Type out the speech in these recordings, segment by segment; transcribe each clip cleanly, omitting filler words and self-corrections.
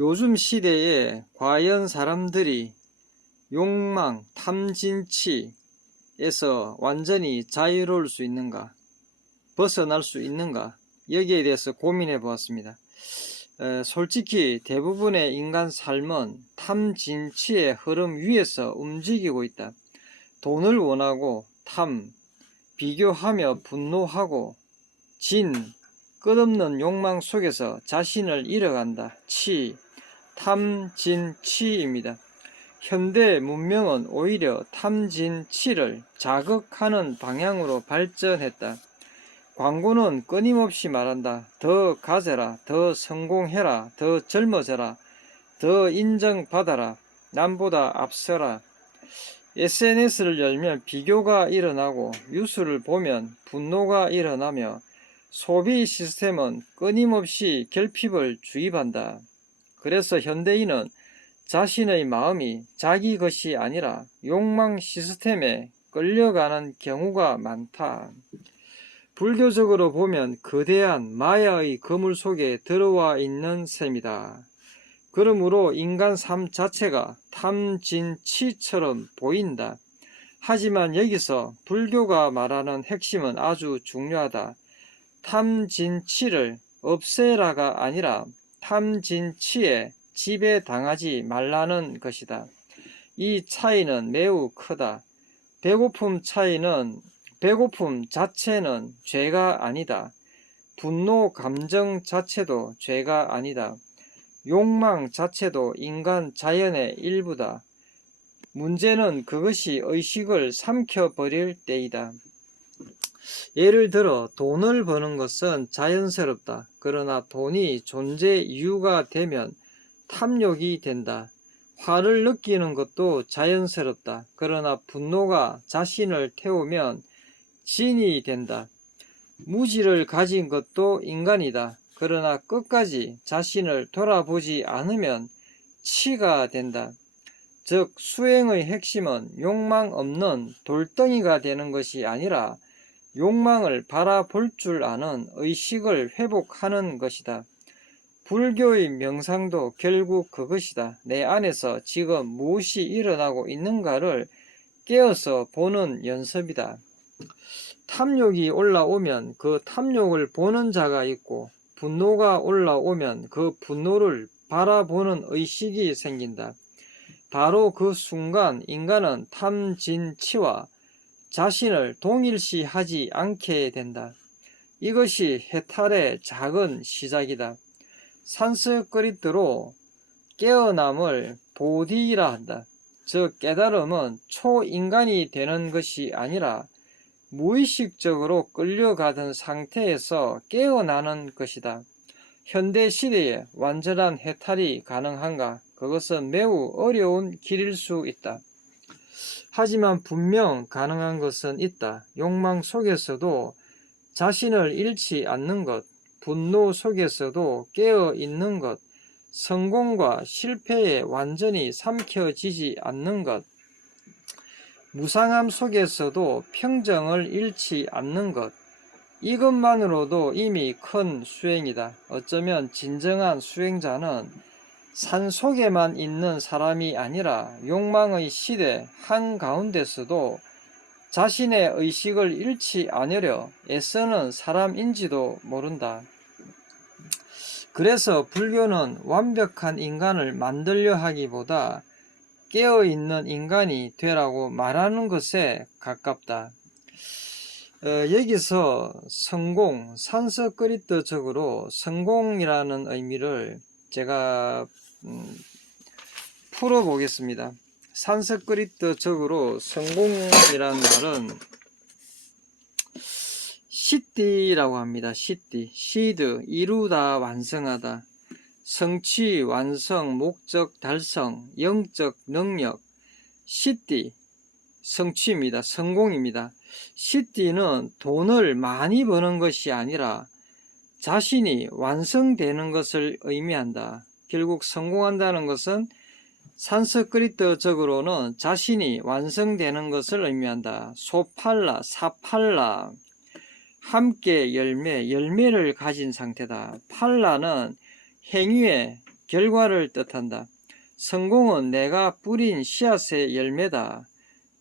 요즘 시대에 과연 사람들이 욕망, 탐진치에서 완전히 자유로울 수 있는가? 벗어날 수 있는가? 여기에 대해서 고민해 보았습니다. 솔직히 대부분의 인간 삶은 탐진치의 흐름 위에서 움직이고 있다. 돈을 원하고 탐, 비교하며 분노하고 진, 끝없는 욕망 속에서 자신을 잃어간다. 치, 탐진치입니다. 현대 문명은 오히려 탐진치를 자극하는 방향으로 발전했다. 광고는 끊임없이 말한다. 더 가져라, 더 성공해라, 더 젊어져라, 더 인정받아라, 남보다 앞서라. SNS를 열면 비교가 일어나고 뉴스를 보면 분노가 일어나며 소비 시스템은 끊임없이 결핍을 주입한다. 그래서 현대인은 자신의 마음이 자기 것이 아니라 욕망 시스템에 끌려가는 경우가 많다. 불교적으로 보면 거대한 마야의 그물 속에 들어와 있는 셈이다. 그러므로 인간 삶 자체가 탐진치처럼 보인다. 하지만 여기서 불교가 말하는 핵심은 아주 중요하다. 탐진치를 없애라가 아니라 탐진치에 지배당하지 말라는 것이다. 이 차이는 매우 크다. 배고픔 자체는 죄가 아니다. 분노 감정 자체도 죄가 아니다. 욕망 자체도 인간 자연의 일부다. 문제는 그것이 의식을 삼켜버릴 때이다. 예를 들어 돈을 버는 것은 자연스럽다. 그러나 돈이 존재 이유가 되면 탐욕이 된다. 화를 느끼는 것도 자연스럽다. 그러나 분노가 자신을 태우면 진이 된다. 무지를 가진 것도 인간이다. 그러나 끝까지 자신을 돌아보지 않으면 치가 된다. 즉 수행의 핵심은 욕망 없는 돌덩이가 되는 것이 아니라 욕망을 바라볼 줄 아는 의식을 회복하는 것이다. 불교의 명상도 결국 그것이다. 내 안에서 지금 무엇이 일어나고 있는가를 깨어서 보는 연습이다. 탐욕이 올라오면 그 탐욕을 보는 자가 있고 분노가 올라오면 그 분노를 바라보는 의식이 생긴다. 바로 그 순간 인간은 탐진치와 자신을 동일시하지 않게 된다. 이것이 해탈의 작은 시작이다. 산스크리트로 깨어남을 보디라 한다. 즉 깨달음은 초인간이 되는 것이 아니라 무의식적으로 끌려가던 상태에서 깨어나는 것이다. 현대 시대에 완전한 해탈이 가능한가? 그것은 매우 어려운 길일 수 있다. 하지만 분명 가능한 것은 있다. 욕망 속에서도 자신을 잃지 않는 것, 분노 속에서도 깨어 있는 것, 성공과 실패에 완전히 삼켜지지 않는 것, 무상함 속에서도 평정을 잃지 않는 것, 이것만으로도 이미 큰 수행이다. 어쩌면 진정한 수행자는 산속에만 있는 사람이 아니라 욕망의 시대 한가운데서도 자신의 의식을 잃지 않으려 애쓰는 사람인지도 모른다. 그래서 불교는 완벽한 인간을 만들려 하기보다 깨어있는 인간이 되라고 말하는 것에 가깝다. 여기서 성공, 산스크리트적으로 성공이라는 의미를 제가 풀어보겠습니다. 산스크리트적으로 성공이라는 말은 시띠라고 합니다. 시띠, 시드, 이루다, 완성하다. 성취, 완성, 목적, 달성, 영적 능력. 시띠, 성취입니다. 성공입니다. 시띠는 돈을 많이 버는 것이 아니라 자신이 완성되는 것을 의미한다. 결국 성공한다는 것은 산스크리트적으로는 자신이 완성되는 것을 의미한다. 소팔라, 사팔라, 함께 열매를 가진 상태다. 팔라는 행위의 결과를 뜻한다. 성공은 내가 뿌린 씨앗의 열매다.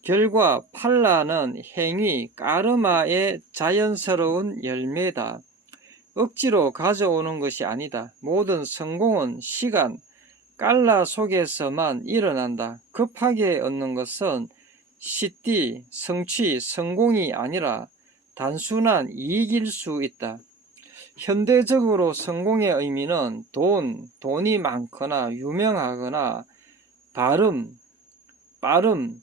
결과 팔라는 행위, 까르마의 자연스러운 열매다. 억지로 가져오는 것이 아니다. 모든 성공은 시간, 깔라 속에서만 일어난다. 급하게 얻는 것은 시띠, 성취, 성공이 아니라 단순한 이익일 수 있다. 현대적으로 성공의 의미는 돈이 많거나 유명하거나 발음, 빠름,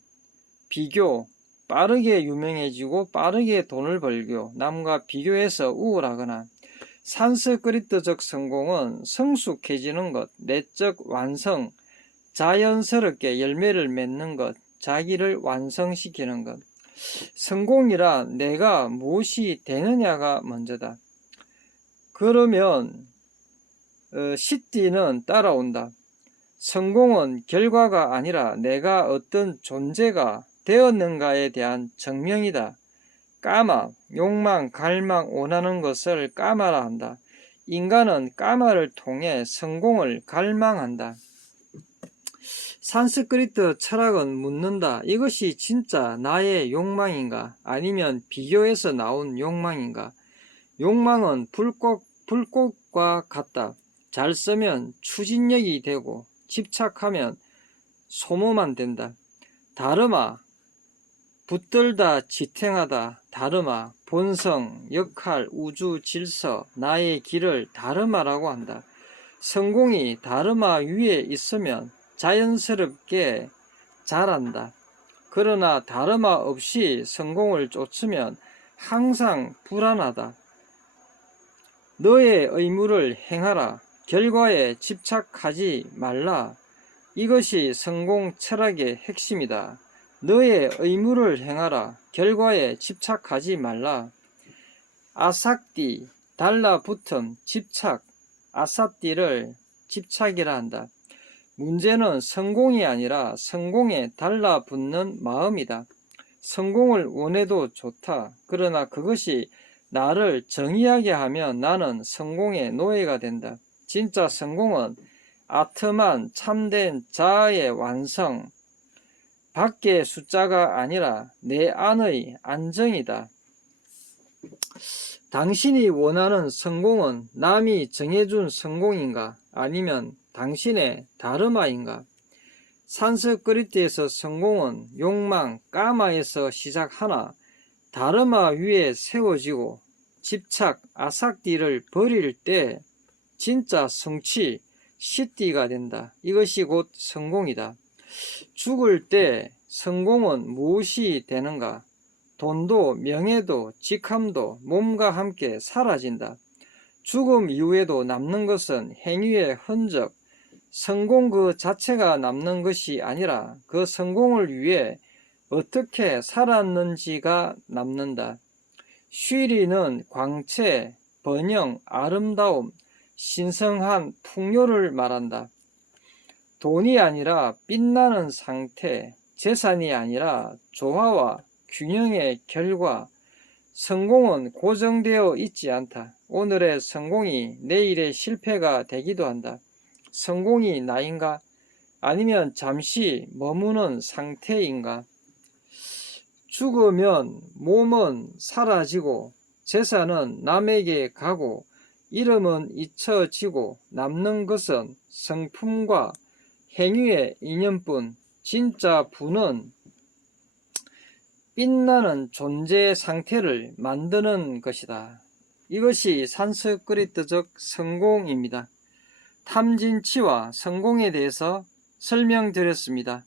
비교, 빠르게 유명해지고 빠르게 돈을 벌고 남과 비교해서 우월하거나 산스크리트적 성공은 성숙해지는 것, 내적 완성, 자연스럽게 열매를 맺는 것, 자기를 완성시키는 것. 성공이라 내가 무엇이 되느냐가 먼저다. 그러면 시띠는 따라온다. 성공은 결과가 아니라 내가 어떤 존재가 되었는가에 대한 증명이다. 까마, 욕망, 갈망, 원하는 것을 까마라 한다. 인간은 까마를 통해 성공을 갈망한다. 산스크리트 철학은 묻는다. 이것이 진짜 나의 욕망인가? 아니면 비교에서 나온 욕망인가? 욕망은 불꽃과 같다. 잘 쓰면 추진력이 되고 집착하면 소모만 된다. 다르마, 붙들다, 지탱하다, 다르마, 본성, 역할, 우주, 질서, 나의 길을 다르마라고 한다. 성공이 다르마 위에 있으면 자연스럽게 자란다. 그러나 다르마 없이 성공을 쫓으면 항상 불안하다. 너의 의무를 행하라. 결과에 집착하지 말라. 이것이 성공 철학의 핵심이다. 너의 의무를 행하라. 결과에 집착하지 말라. 아삭디, 달라붙음, 집착, 아삭디를 집착이라 한다. 문제는 성공이 아니라 성공에 달라붙는 마음이다. 성공을 원해도 좋다. 그러나 그것이 나를 정의하게 하면 나는 성공의 노예가 된다. 진짜 성공은 아트만 참된 자아의 완성, 밖의 숫자가 아니라 내 안의 안정이다. 당신이 원하는 성공은 남이 정해준 성공인가? 아니면 당신의 다르마인가? 산스크리트에서 성공은 욕망, 까마에서 시작하나 다르마 위에 세워지고 집착, 아삭디를 버릴 때 진짜 성취, 시띠가 된다. 이것이 곧 성공이다. 죽을 때 성공은 무엇이 되는가? 돈도 명예도 직함도 몸과 함께 사라진다. 죽음 이후에도 남는 것은 행위의 흔적, 성공 그 자체가 남는 것이 아니라 그 성공을 위해 어떻게 살았는지가 남는다. 쉬리는 광채, 번영, 아름다움, 신성한 풍요를 말한다. 돈이 아니라 빛나는 상태, 재산이 아니라 조화와 균형의 결과, 성공은 고정되어 있지 않다. 오늘의 성공이 내일의 실패가 되기도 한다. 성공이 나인가? 아니면 잠시 머무는 상태인가? 죽으면 몸은 사라지고 재산은 남에게 가고 이름은 잊혀지고 남는 것은 성품과 행위의 인연뿐. 진짜 부는 빛나는 존재 상태를 만드는 것이다. 이것이 산스크리트적 성공입니다. 탐진치와 성공에 대해서 설명드렸습니다.